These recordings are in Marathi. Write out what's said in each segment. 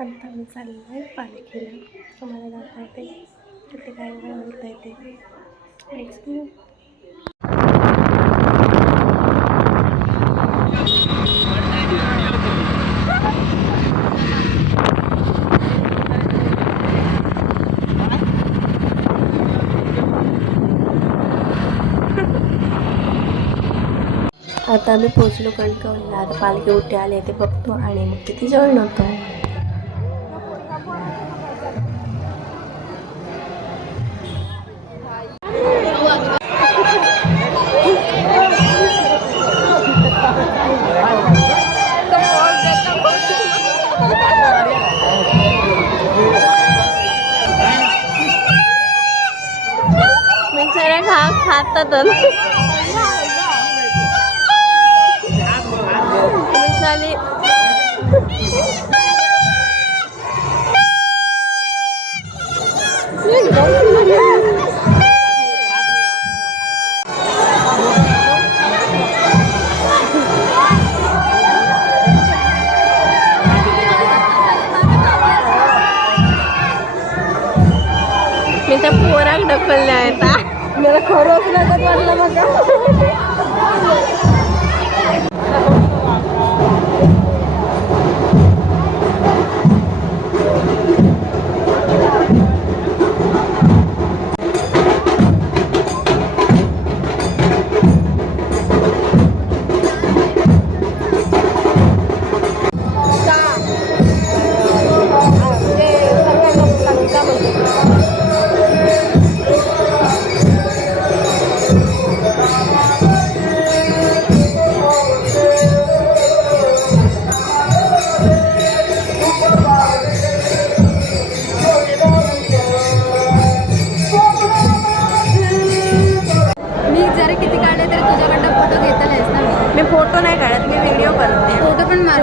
आता मी चाललो आहे पालखीला. तुम्हाला दाखवते. तिथे काय काय होत आहे ते Let's आता आम्ही पोचलो कणकवलीला आता पालखी उठे आले ते बघतो आणि मग तिथे जॉईन होतो ছেড়ে খা খাতা তো खरंच लागत वाटलं मग.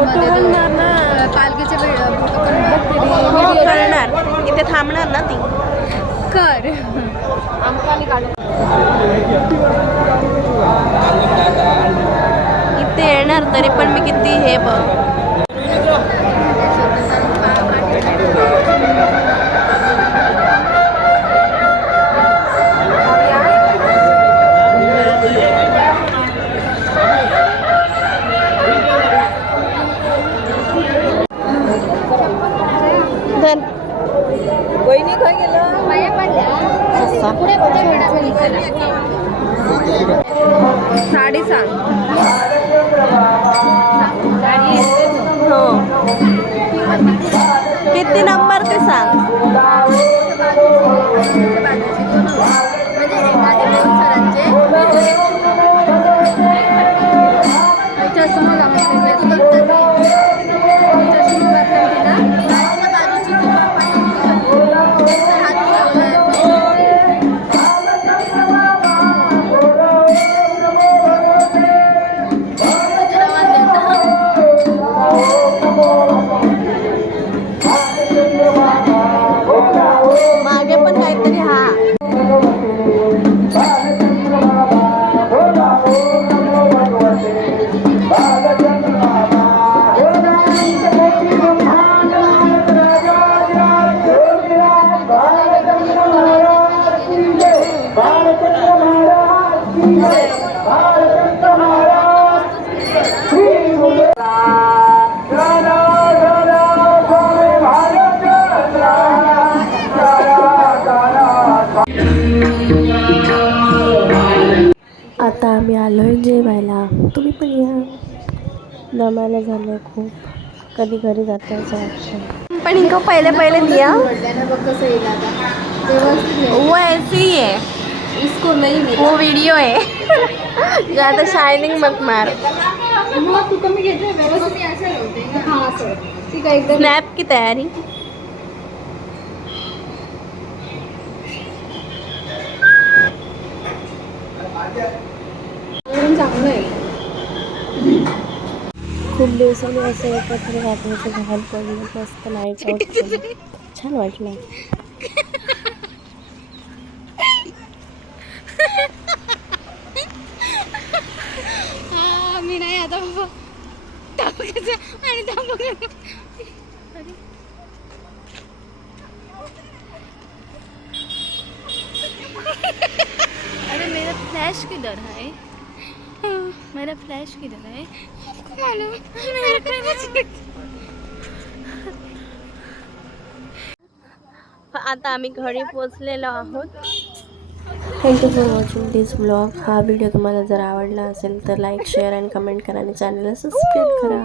मार ना. पालखीचे पण हो मार करणार इथे थांबणार ना ती. कर. इथे येणार तरी पण मी किती हे बघ. साडेसात साडी सांग हो. किती नंबर ते सांग? आता आम्ही आलोय जेवायला. तुम्ही पण या. दमायला झालं खूप. कधी घरी जाता असं वाटतं. पण इनको पहिले पहिले दिया वो ऐसी ही है. इसको नहीं वो व्हिडिओ आहे ज्यादा शायनिंग मत मार. तू कमी स्नॅप की तयारी. पण चांगलं आहे खूप दिवसांनी असं एकत्र राहण्याचं घाल पडलं मस्त नाईट आउट छान वाटलं. मी नाही आता आणि अरे मेरा फ्लॅश किधर आहे? मेरा फ्लैश किधर है? आता आम्ही घरी पोचलेलो आहोत. Thank you for watching this blog हा व्हिडिओ तुम्हाला जर आवडला असेल तर लाईक शेअर आणि कमेंट करा आणि चॅनलला सबस्क्राईब करा.